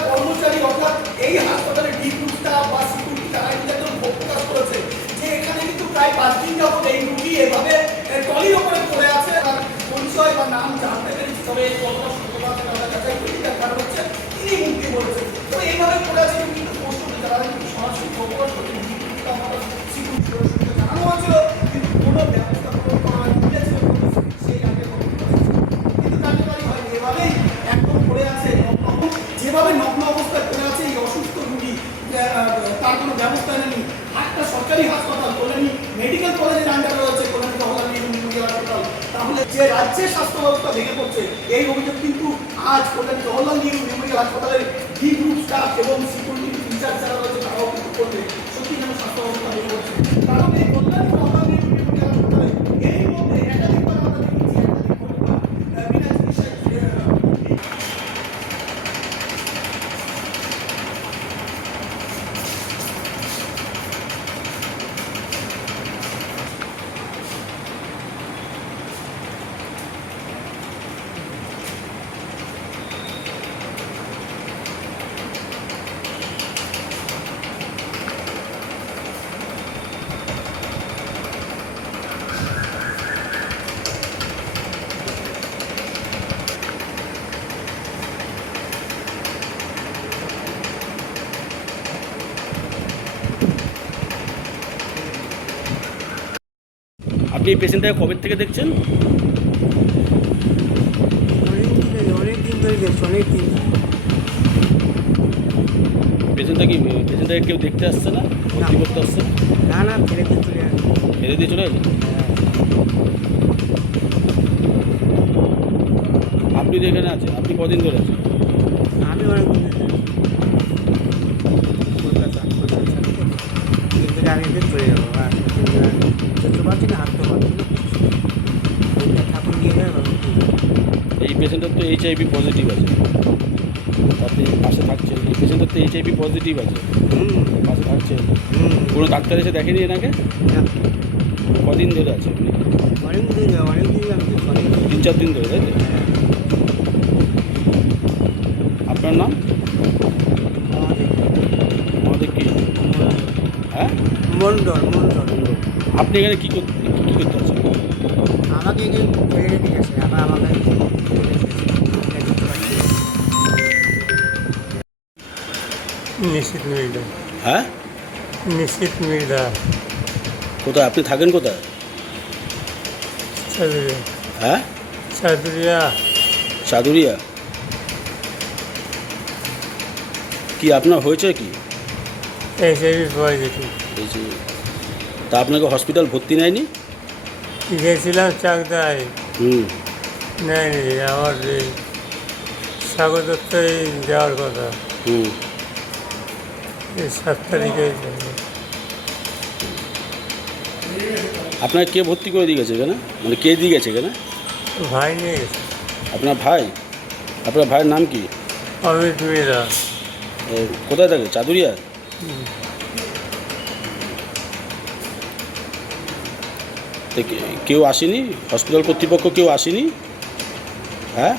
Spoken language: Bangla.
কর্মচারী অর্থাৎ এই তারা একদম প্রকাশ করেছে যে এখানে কিন্তু প্রায় পাঁচ দিন যাবত এই রুগী এভাবে এ, ট্রলির ওপরে পড়ে আছে। তার পরিচয় বা নাম জানতে পেরেছি তবে কতটা সত্যবাদ আমরা যাচাই করি ব্যবস্থা নেই একটা সরকারি হাসপাতাল কোলেনি মেডিকেল কলেজের আন্ডারে রয়েছে কল্যাণী জওহরলাল নেহরু মেমোরিয়াল হাসপাতাল। তাহলে যে রাজ্যের স্বাস্থ্য ব্যবস্থা ভেঙে পড়ছে, এই অভিযোগ কিন্তু আজ কল্যাণী জওহরলাল নেহরু মেমোরিয়াল হাসপাতালের ডি গ্রুপ স্টাফ এবং সিকিউরিটি ইনচার্জ যারা রয়েছে, তারাও কিন্তু করবে। সত্যি যেন স্বাস্থ্য ব্যবস্থা ভেঙে পড়ছে কারণ এই কল্যাণী জওহরলাল নেহরু মেমোরিয়াল হাসপাতালে এই মধ্যে একাধিকবার আমরা দেখেছি একাধিক ঘটনা আহ, বিনা চিকিৎসায় আহ, আপনি এই পেশেন্টটাকে কবে থেকে দেখছেন? অনেক দিন ধরে অনেক দিন ধরে দেখছি অনেক দিন পেশেন্টটা কি পেশেন্টটাকে কেউ দেখতে আসছে না? ভর্তি করতে আসছে? না? না ফেলে দিতে চলে আসে ফেলে দিয়ে চলে গেছে আপনি আছেন আপনি কদিন ধরে আছেন আমি অনেক দিন ধরে কলকাতা কলকাতা দিন থেকে আগে দিন চলে যাব আর পারছি না হাঁটতে পারছি ঠাকুর নিয়ে এই পেশেন্টের তো এইচআইভি পজিটিভ আছে। আপনি পাশে থাকছেন। এই পেশেন্টের তো এইচআইভি পজিটিভ আছে। হুম পাশে থাকছেন। হুম কোনো ডাক্তার এসে দেখেনি এনাকে? কদিন ধরে আছে অনেক দিন অনেক দিন তিন চার দিন ধরে তাই আপনার নাম? আমাদের কি? হ্যাঁ? মন্ডল মন্ডল। আপনি এখানে কী করতে কী করতে আছেন? আমাকে এখানে গেছে আবার আমাকে নিশ্চিত মির্জা। হ্যাঁ? নিশ্চিত মির্জা। কোথায়? আপনি থাকেন কোথায়? চাদুরিয়া হ্যাঁ? চাদুরিয়া চাদুরিয়া কি আপনার হয়েছে কি? এই যে। তা আপনাকে হসপিটাল ভর্তি নেয়নি? গেছিলাম চাকদায়। হুম। নেয়নি আমার এই দত্তই যাওয়ার কথা। হুম। এই সাত তারিখে আপনাকে কে ভর্তি করে দিয়ে গেছে এখানে? মানে কে দিয়ে গেছে এখানে? ভাই নিয়ে গেছে। আপনার ভাই? আপনার ভাইয়ের নাম কি? অমিত মিরা। কোথায় থাকে? চাদুরিয়া তো কে- কেউ আসেনি? হসপিটাল কর্তৃপক্ষ কেউ আসেনি? হ্যাঁ?